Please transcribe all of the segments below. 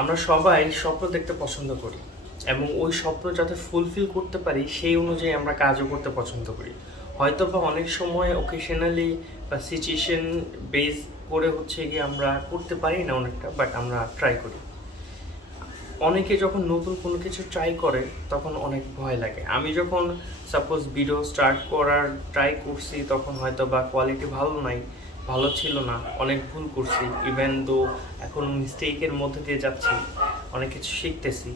আমরা সবাই স্বপ্ন দেখতে পছন্দ করি এবং ওই স্বপ্ন যাতে ফুলফিল করতে পারি সেই অনুযায়ী আমরা কাজও করতে পছন্দ করি। হয়তো বা অনেক সময় ওকেশনালি বা সিচুয়েশন বেস করে হচ্ছে গিয়ে আমরা করতে পারি না অনেকটা, বাট আমরা ট্রাই করি। অনেকে যখন নতুন কোনো কিছু ট্রাই করে তখন অনেক ভয় লাগে। আমি যখন সাপোজ ভিডিও স্টার্ট করার ট্রাই করছি তখন হয়তো বা কোয়ালিটি ভালো ছিল না, অনেক ভুল করছি, ইভেন দো এখন মিস্টেকের মধ্যে দিয়ে যাচ্ছি, অনেক কিছু শিখতেছি,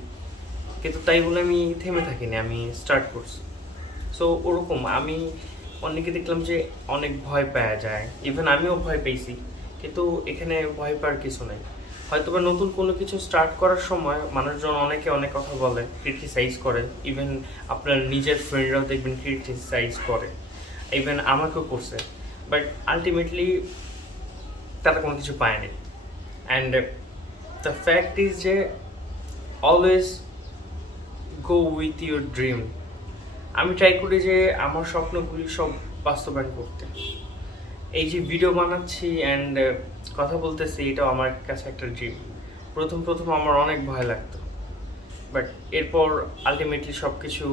কিন্তু তাই বলে আমি থেমে থাকিনি, আমি স্টার্ট করছি। সো ওরকম আমি অনেকে দেখলাম যে অনেক ভয় পাওয়া যায়, ইভেন আমিও ভয় পেয়েছি, কিন্তু এখানে ভয় পাওয়ার কিছু নেই। হয়তো বা নতুন কোনো কিছু স্টার্ট করার সময় মানুষজন অনেকে অনেক কথা বলে, ক্রিটিসাইজ করে, ইভেন আপনার নিজের ফ্রেন্ডরাও দেখবেন ক্রিটিসাইজ করে, ইভেন আমাকেও করছে, বাট আলটিমেটলি তারা কোনো কিছু পায়নি। অ্যান্ড দ্য ফ্যাক্ট ইজ যে always go with your dream. আমি ট্রাই করি যে আমার স্বপ্নগুলি সব বাস্তবায়ন করতে। এই যে ভিডিও বানাচ্ছি অ্যান্ড কথা বলতেছি, এটাও আমার কাছে একটা ড্রিম। প্রথম আমার অনেক ভয় লাগতো, বাট এরপর আলটিমেটলি সব কিছু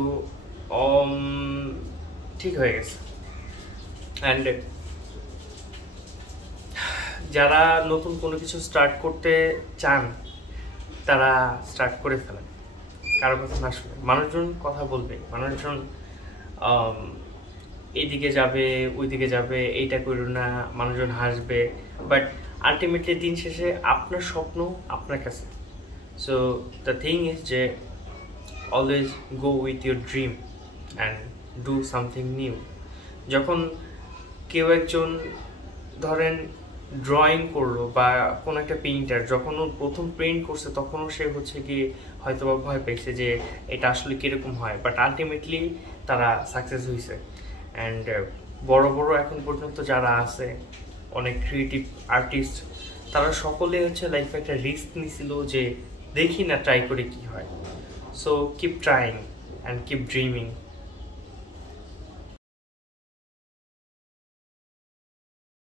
ঠিক হয়ে গেছে। অ্যান্ড যারা নতুন কোনো কিছু স্টার্ট করতে চান তারা স্টার্ট করে ফেলেন, কারো কথা না শুনে। মানুষজন কথা বলবে, মানুষজন এইদিকে যাবে ওইদিকে যাবে, এইটা করো না, মানুষজন হাসবে, বাট আলটিমেটলি দিন শেষে আপনার স্বপ্ন আপনার কাছে। সো দ্য থিং ইজ যে always go with your dream and do something new. যখন কেউ একজন ধরেন ড্রয়িং করলো বা কোনো একটা পেইন্টার যখন ও প্রথম পেইন্ট করছে তখনও সে হচ্ছে গিয়ে হয়তো বা ভয় পেয়েছে যে এটা আসলে কীরকম হয়, বাট আলটিমেটলি তারা সাকসেস হয়েছে। অ্যান্ড বড় এখন পর্যন্ত যারা আছে অনেক ক্রিয়েটিভ আর্টিস্ট, তারা সকলে হচ্ছে লাইফে একটা রিস্ক নিছিল যে দেখি না ট্রাই করে কি হয়। So keep trying and keep dreaming.